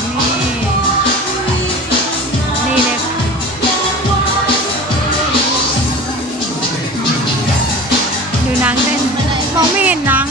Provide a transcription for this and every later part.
นี่ นี่เลยดูนางเต้นมองไม่เห็นนาง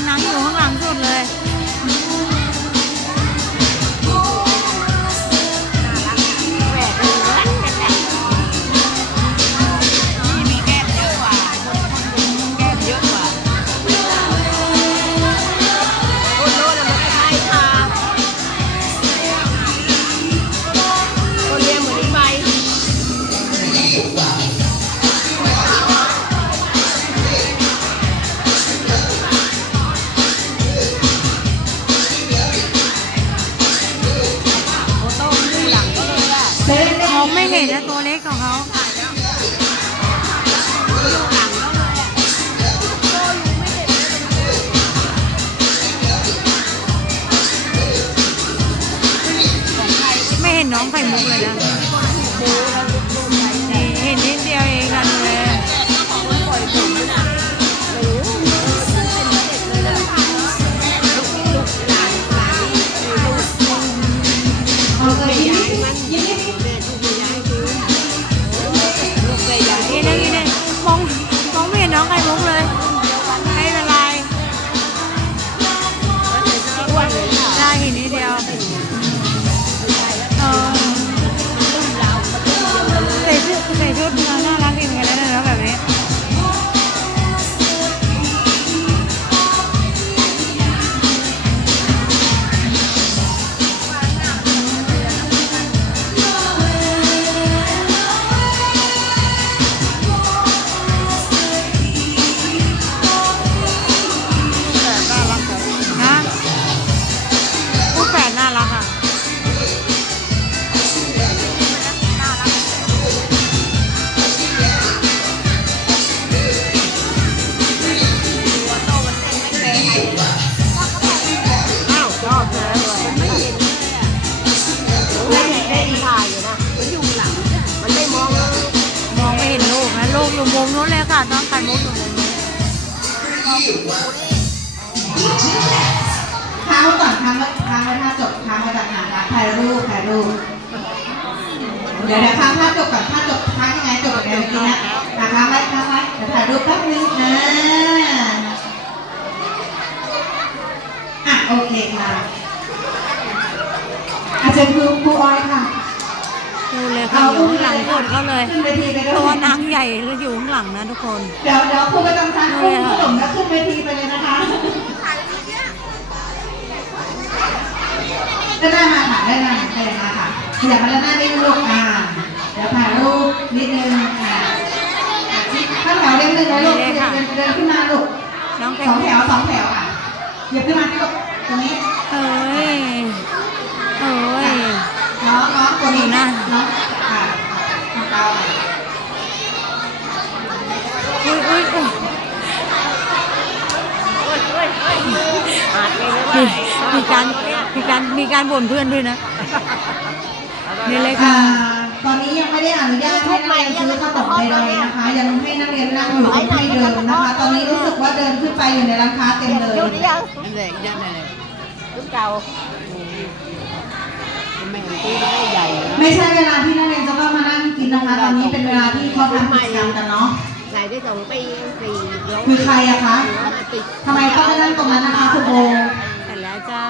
เห็นนะตัวเล็กของเขาอยู่หลังก็เลยอะไม่เห็นน้องไข่มุกเลยนะนี่เห็นนิดเดียวเองค่ะดูเลยปล่อยผมไม่ได้ไม่รู้เป็นเด็กเลยนะลูกลูกหลานหลานลูกลูกไม่ย้ายมันแม่ รักอะอ้าวชอบนะไม่เห็นเลยอะไม่เห็นได้ถ่ายอยู่นะ มันอยู่หลังมันไม่มองเลยมองไม่เห็นลูกนะลูกอยู่มุมนู้นเลยค่ะน้องไข่มุกอยู่มุมนู้นค้างไว้ก่อนค้า ค้างไว้ถ้าจบค้างไว้จากหางถ่ายรูปถ่ายรูป เดี๋ยวเดี๋ยวค้างถ้าจบก่อนถ้าจบค้างยังไงจบแบบนี้นะอะค้างไว้ค้างไว้เดี๋ยวถ่ายรูปแป๊บนึงอ่าอะโอเคค่ะอาจารย์ครูครูออยค่ะดูเลยค่ะอยู่ข้างหลังสุดเขาเลยขึ้นเวทีไปด้ตัววยนางใหญ่แล้วอยู่ข้างหลังนะทุกคน เดี๋ยวเดี๋ยวครูประจำชั้นครูขนมแล้วขึ้นเวทีไปเลยนะคะ ได้หน้ามาค่ะได้หน้าได้หน้าค่ะขยับมาด้านหน้าได้ลูกอ่าเดี๋ยวถ่ายรูปนิดนึงอ่าข้างแถวเรียงหนึ่งนะลูกเดินเดินเดินขึ้นมาลูกน้องไข่สองมุกแถวสองแถวค่ะเหยียบขึ้นมาที่ลูกตรงนี้เอ้ยเอ้ยน้องน้องตัวนี้ดูนะน้องอ่าน้องเก้าค่ะอุ้ยอุ้ยอุ้ยอาจเลยนะมีมีการ มีการมีการบ่นเพื่อนด้วยนะ นี่เลยค่ะอ่าตอนนี้ยังไม่ได้อนุญาตให้นักเรียนซื้อขนมใดๆนะคะ ยังให้นักเรียนนั่งอยู่ที่เดิมนะคะ ตอนนี้รู้สึกว่าเดินขึ้นไปอยู่ในร้านค้าเต็มเลยดูนี่ยังนั่นแหละนั่นแหละลูกเก่าแม่ตีได้ใหญ่นะไม่ใช่เวลาที่นักเรียนจะต้องมานั่งกินนะคะ ตอนนี้เป็นเวลาที่เขาทำกิจกรรมกันเนาะใส่ได้สองปีสี่คือใครอะคะติดทำไมต้องไปนั่งตรงนั้นนะคะคุณโบเสร็จแล้วจ้า